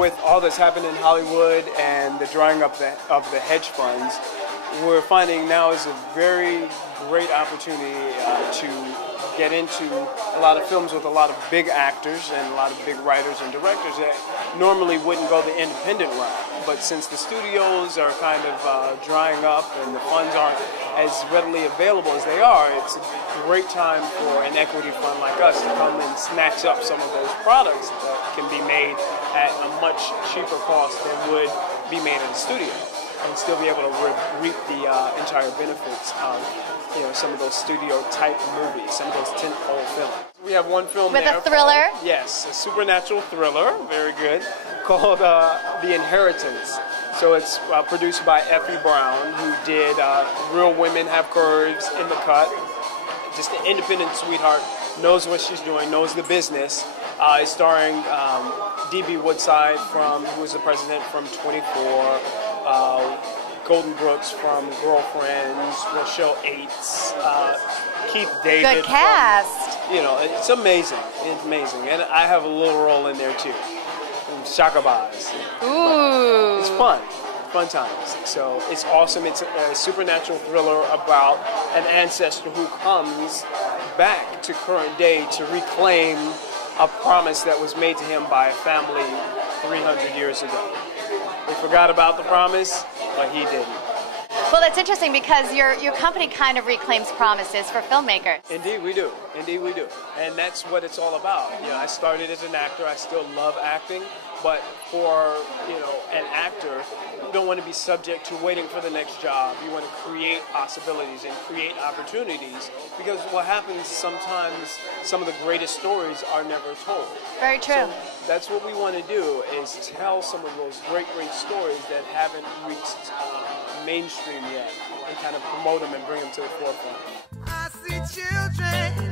with all that's happened in Hollywood and the drying up of the hedge funds, we're finding now is a very great opportunity to get into a lot of films with a lot of big actors and a lot of big writers and directors that normally wouldn't go the independent route. But since the studios are kind of drying up and the funds aren't as readily available as they are, it's a great time for an equity fund like us to come and snatch up some of those products that can be made at a much cheaper cost than would be made in a studio, and still be able to reap the entire benefits of some of those studio-type movies, some of those tentpole films. We have one film with there. A thriller? Yes, a supernatural thriller, very good, called The Inheritance. So it's produced by Effie Brown, who did Real Women Have Curves, In the Cut. Just an independent sweetheart, knows what she's doing, knows the business. It's starring D.B. Woodside, who was the president from 24, Golden Brooks from Girlfriends, Rochelle Aites, Keith David. Good cast. It's amazing. It's amazing. And I have a little role in there too. Shaka Baz. Ooh. It's fun. Fun times. So it's awesome. It's a supernatural thriller about an ancestor who comes back to current day to reclaim a promise that was made to him by a family 300 years ago. They forgot about the promise, but he didn't. Well, that's interesting because your company kind of reclaims promises for filmmakers. Indeed we do. Indeed we do. And that's what it's all about. I started as an actor. I still love acting. But for, an actor, you don't want to be subject to waiting for the next job. You want to create possibilities and create opportunities, because what happens sometimes, some of the greatest stories are never told. Very true. So that's what we want to do, is tell some of those great stories that haven't reached mainstream yet, and kind of promote them and bring them to the forefront. I see children